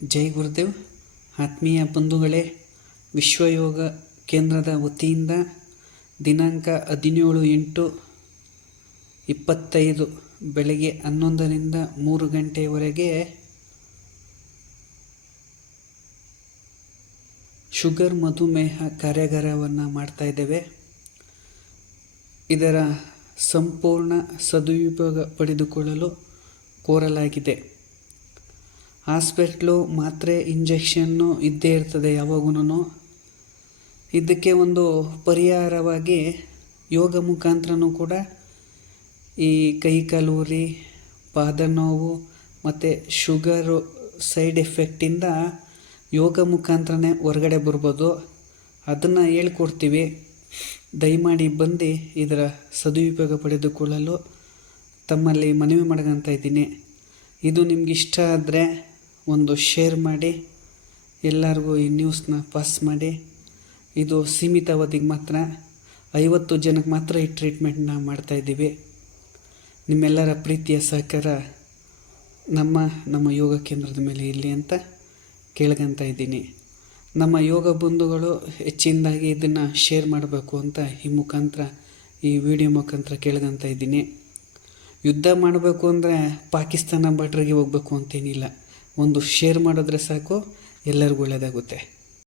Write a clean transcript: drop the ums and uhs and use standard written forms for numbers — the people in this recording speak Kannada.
ಜೈ ಗುರುದೇವ್. ಆತ್ಮೀಯ ಬಂಧುಗಳೇ, ವಿಶ್ವಯೋಗ ಕೇಂದ್ರದ ವತಿಯಿಂದ ದಿನಾಂಕ 17/8/25 ಬೆಳಗ್ಗೆ 11ರಿಂದ 3 ಗಂಟೆಯವರೆಗೆ ಶುಗರ್ ಮಧುಮೇಹ ಕಾರ್ಯಾಗಾರವನ್ನು ಮಾಡ್ತಾ ಇದ್ದೇವೆ. ಇದರ ಸಂಪೂರ್ಣ ಸದುಪಯೋಗ ಪಡೆದುಕೊಳ್ಳಲು ಕೋರಲಾಗಿದೆ. ಹಾಸ್ಪಿಟ್ಲು, ಮಾತ್ರೆ, ಇಂಜೆಕ್ಷನ್ನು ಇದ್ದೇ ಇರ್ತದೆ ಯಾವಾಗೂ. ಇದಕ್ಕೆ ಒಂದು ಪರಿಹಾರವಾಗಿ ಯೋಗ ಮುಖಾಂತರನೂ ಕೂಡ ಈ ಕೈಕಾಲು ಉರಿ, ಪಾದ ನೋವು ಮತ್ತು ಶುಗರು ಸೈಡ್ ಎಫೆಕ್ಟಿಂದ ಯೋಗ ಮುಖಾಂತರನೇ ಹೊರಗಡೆ ಬರ್ಬೋದು. ಅದನ್ನು ಹೇಳ್ಕೊಡ್ತೀವಿ. ದಯಮಾಡಿ ಬಂದು ಇದರ ಸದುಪಯೋಗ ಪಡೆದುಕೊಳ್ಳಲು ತಮ್ಮಲ್ಲಿ ಮನವಿ ಮಾಡ್ಕೊತಾ ಇದ್ದೀನಿ. ಇದು ನಿಮ್ಗೆ ಇಷ್ಟ ಆದರೆ ಒಂದು ಶೇರ್ ಮಾಡಿ, ಎಲ್ಲರಿಗೂ ಈ ನ್ಯೂಸ್ನ ಪಾಸ್ ಮಾಡಿ. ಇದು ಸೀಮಿತ ಅವಧಿಗೆ ಮಾತ್ರ, 50 ಜನಕ್ಕೆ ಮಾತ್ರ ಈ ಟ್ರೀಟ್ಮೆಂಟ್ನ ಮಾಡ್ತಾಯಿದ್ದೀವಿ. ನಿಮ್ಮೆಲ್ಲರ ಪ್ರೀತಿಯ ಸಹಕಾರ ನಮ್ಮ ಯೋಗ ಕೇಂದ್ರದ ಮೇಲೆ ಇರಲಿ ಅಂತ ಕೇಳ್ಕೊತಾ ಇದ್ದೀನಿ. ನಮ್ಮ ಯೋಗ ಬಂಧುಗಳು ಹೆಚ್ಚಿನದಾಗಿ ಇದನ್ನು ಶೇರ್ ಮಾಡಬೇಕು ಅಂತ ಈ ವಿಡಿಯೋ ಮುಖಾಂತರ ಕೇಳ್ಕೊತಾ ಇದ್ದೀನಿ. ಯುದ್ಧ ಮಾಡಬೇಕು ಅಂದರೆ ಪಾಕಿಸ್ತಾನ ಬಾರ್ಡ್ರಿಗೆ ಹೋಗಬೇಕು ಅಂತೇನಿಲ್ಲ. ಒಂದು ಶೇರ್ ಮಾಡಿದ್ರೆ ಸಾಕು, ಎಲ್ಲರಿಗೂ ಒಳ್ಳೆಯದಾಗುತ್ತೆ.